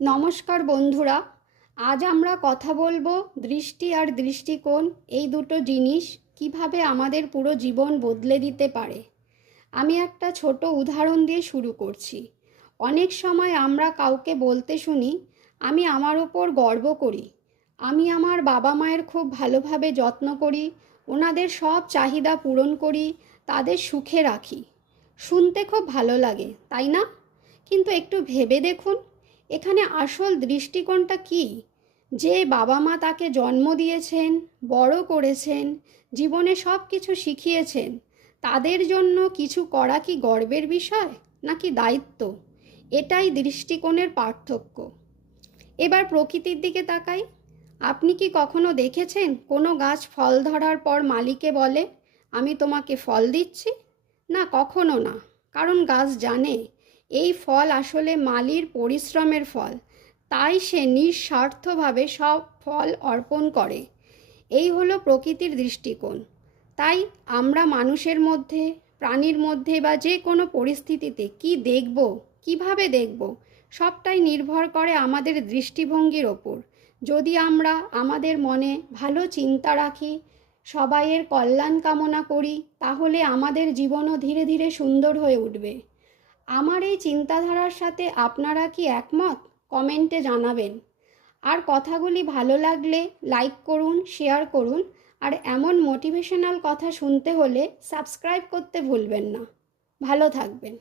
নমস্কার বন্ধুরা, আজ আমরা কথা বলবো দৃষ্টি আর দৃষ্টিকোণ এই দুটো জিনিস কিভাবে আমাদের পুরো জীবন বদলে দিতে পারে। আমি একটা ছোট উদাহরণ দিয়ে শুরু করছি। অনেক সময় আমরা কাউকে বলতে শুনি, আমি আমার ওপর গর্ব করি, আমি আমার বাবা মায়ের খুব ভালোভাবে যত্ন করি, ওনাদের সব চাহিদা পূরণ করি, তাদের সুখে রাখি। শুনতে খুব ভালো লাগে, তাই না? কিন্তু একটু ভেবে দেখুন, এখানে আসল দৃষ্টিকোণটা কী? যে বাবা মা তাকে জন্ম দিয়েছেন, বড় করেছেন, জীবনে সব কিছু শিখিয়েছেন, তাদের জন্য কিছু করা কি গর্বের বিষয় নাকি দায়িত্ব? এটাই দৃষ্টিকোণের পার্থক্য। এবার প্রকৃতির দিকে তাকাই। আপনি কি কখনো দেখেছেন কোনো গাছ ফল ধরার পর মালিকে বলে, আমি তোমাকে ফল দিচ্ছি? না, কখনো না। কারণ গাছ জানে এই ফল আসলে মালির পরিশ্রমের ফল, তাই সে নিঃস্বার্থভাবে সব ফল অর্পণ করে। এই হলো প্রকৃতির দৃষ্টিকোণ। তাই আমরা মানুষের মধ্যে, প্রাণীর মধ্যে বা যে কোনো পরিস্থিতিতে কি দেখব, কিভাবে দেখব, সবটাই নির্ভর করে আমাদের দৃষ্টিভঙ্গির ওপর। যদি আমরা আমাদের মনে ভালো চিন্তা রাখি, সবাইয়ের কল্যাণ কামনা করি, তাহলে আমাদের জীবনও ধীরে ধীরে সুন্দর হয়ে উঠবে। আমার এই চিন্তাধারার সাথে আপনারা কি একমত? কমেন্টে জানাবেন। আর কথাগুলি ভালো লাগলে লাইক করুন, শেয়ার করুন। আর এমন মোটিভেশনাল কথা শুনতে হলে সাবস্ক্রাইব করতে ভুলবেন না। ভালো থাকবেন।